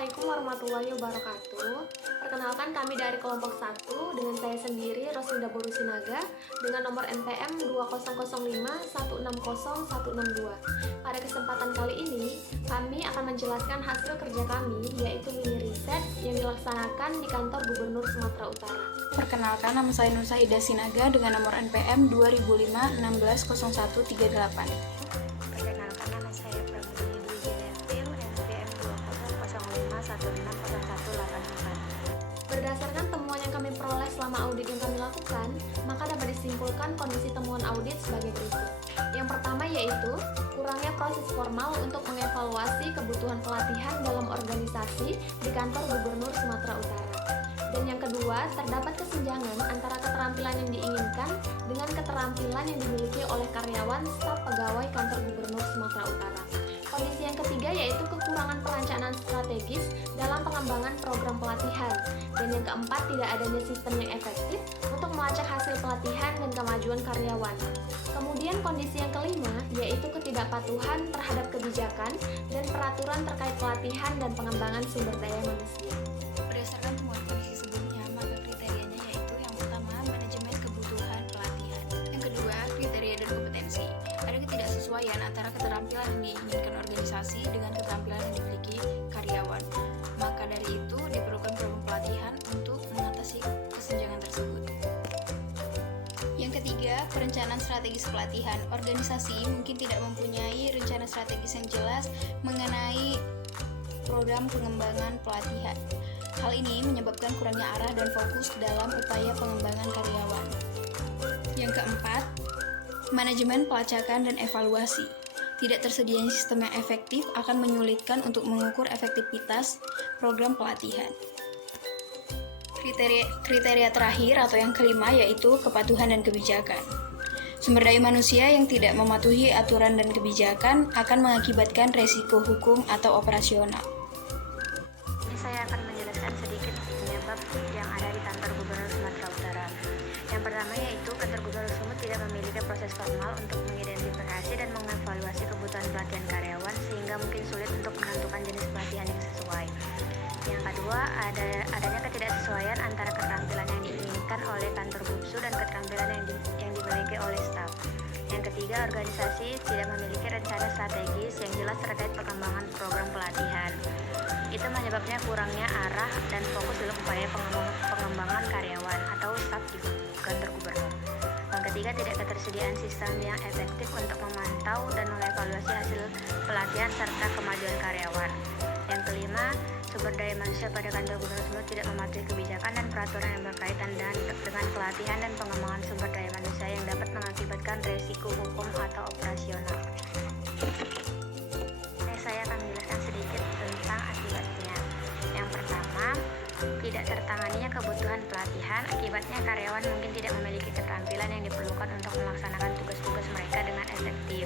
Assalamualaikum warahmatullahi wabarakatuh. Perkenalkan kami dari kelompok 1 dengan saya sendiri Rosinda Borusinaga dengan nomor NPM 20051606162. Pada kesempatan kali ini, kami akan menjelaskan hasil kerja kami yaitu mini riset yang dilaksanakan di kantor Gubernur Sumatera Utara. Perkenalkan, nama saya Nur Sahida Sinaga dengan nomor NPM 2005-160138. Perkenalkan, nama saya Pramudini Dwi Jayatil, NPM 2005160184. Berdasarkan temuan yang kami peroleh selama audit yang kami lakukan, maka dapat disimpulkan kondisi temuan audit sebagai berikut. Yang pertama yaitu kurangnya proses formal untuk mengevaluasi kebutuhan pelatihan dalam organisasi di kantor Gubernur Sumatera Utara. Dan yang kedua, terdapat kesenjangan antara keterampilan yang diinginkan dengan keterampilan yang dimiliki oleh karyawan staf pegawai kantor Gubernur Sumatera Utara. Kondisi yang ketiga yaitu kekurangan perencanaan strategis dalam pengembangan program pelatihan. Dan yang keempat, tidak adanya sistem yang efektif untuk melacak hasil pelatihan dan kemajuan karyawan. Kemudian kondisi yang kelima yaitu ketidakpatuhan terhadap kebijakan dan peraturan terkait pelatihan dan pengembangan sumber daya manusia. Berdasarkan temuan kondisi sebelumnya, maka kriterianya yaitu yang pertama, manajemen kebutuhan pelatihan. Yang kedua, kriteria dan kompetensi. Ada ketidaksesuaian antara keterampilan yang diinginkan organisasi dengan keterampilan yang dimiliki karyawan. Maka dari itu, diperlukan program pelatihan untuk mengatasi kesenjangan tersebut. Yang ketiga, perencanaan strategis pelatihan. Organisasi mungkin tidak mempunyai rencana strategis yang jelas mengenai program pengembangan pelatihan. Hal ini menyebabkan kurangnya arah dan fokus dalam upaya pengembangan karyawan. Yang keempat, manajemen pelacakan dan evaluasi. Tidak tersedianya sistem yang efektif akan menyulitkan untuk mengukur efektivitas program pelatihan. Kriteria terakhir atau yang kelima yaitu kepatuhan dan kebijakan. Sumber daya manusia yang tidak mematuhi aturan dan kebijakan akan mengakibatkan resiko hukum atau operasional. Ini saya akan menjelaskan sedikit penyebab yang ada di kantor Gubernur Sumatera Utara. Yang pertama yaitu kantor Gubernur Sumut tidak memiliki proses formal untuk mengidentifikasi dan mengevaluasi kebutuhan pelatihan karyawan sehingga mungkin sulit untuk menentukan jenis pelatihan yang sesuai. Yang kedua, adanya ketidaksesuaian antara keterampilan yang diinginkan oleh kantor Bumsu dan keterampilan yang dimiliki oleh staf. Yang ketiga, organisasi tidak memiliki rencana strategis yang jelas terkait perkembangan program pelatihan. Itu menyebabkan kurangnya arah dan fokus dalam upaya pengembangan karyawan atau staf di kantor gubernur. Yang ketiga, tidak ketersediaan sistem yang efektif untuk memantau dan mengevaluasi hasil pelatihan serta kemajuan karyawan. Yang kelima, sumber daya manusia pada kantor gubernur Sumut tidak mematuhi kebijakan dan peraturan yang berkaitan dengan pelatihan dan pengembangan sumber daya manusia yang dapat mengakibatkan resiko hukum atau operasional. Saya akan menjelaskan sedikit tentang akibatnya. Yang pertama, tidak tertanganinya kebutuhan pelatihan, akibatnya karyawan mungkin tidak memiliki keterampilan yang diperlukan untuk melaksanakan tugas-tugas mereka dengan efektif.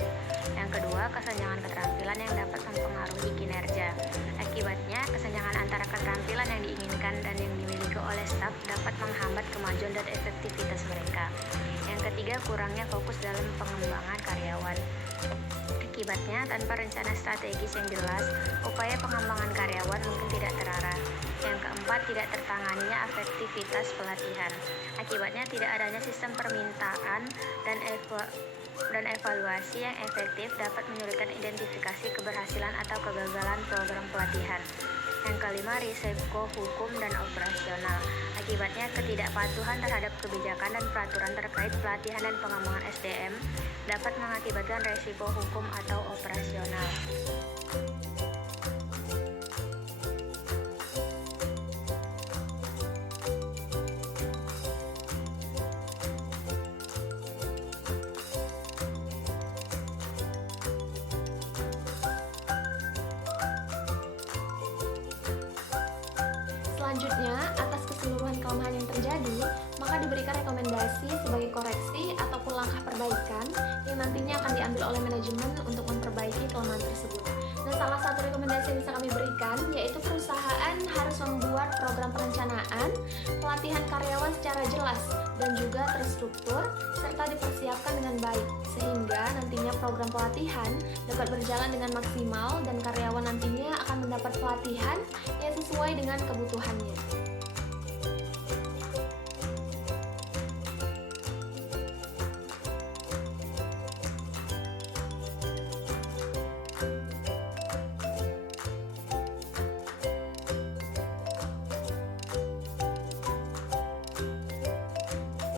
Yang kedua, kesenjangan keterampilan yang dapat mempengaruhi kinerja. Akibatnya, kesenjangan antara keterampilan yang diinginkan dan yang dimiliki oleh staf dapat menghambat kemajuan dan efektivitas mereka. Yang ketiga, kurangnya fokus dalam pengembangan karyawan. Akibatnya, tanpa rencana strategis yang jelas, upaya pengembangan karyawan mungkin tidak terarah. Yang keempat, tidak tertanganinya efektivitas pelatihan. Akibatnya, tidak adanya sistem permintaan dan evaluasi yang efektif dapat menyulitkan identifikasi keberhasilan atau kegagalan program pelatihan. Yang kelima, risiko hukum dan operasional. Akibatnya, ketidakpatuhan terhadap kebijakan dan peraturan terkait pelatihan dan pengembangan SDM dapat mengakibatkan risiko hukum atau operasional. Selanjutnya, atas keseluruhan kelemahan yang terjadi, maka diberikan rekomendasi sebagai koreksi ataupun langkah perbaikan yang nantinya akan diambil oleh manajemen untuk memperbaiki kelemahan tersebut. Dan salah satu rekomendasi yang bisa kami berikan yaitu perusahaan harus membuat program perencanaan pelatihan karyawan secara jelas dan juga terstruktur serta dipersiapkan dengan baik sehingga nantinya program pelatihan dapat berjalan dengan maksimal dan karyawan nantinya akan mendapat pelatihan yang sesuai dengan kebutuhannya.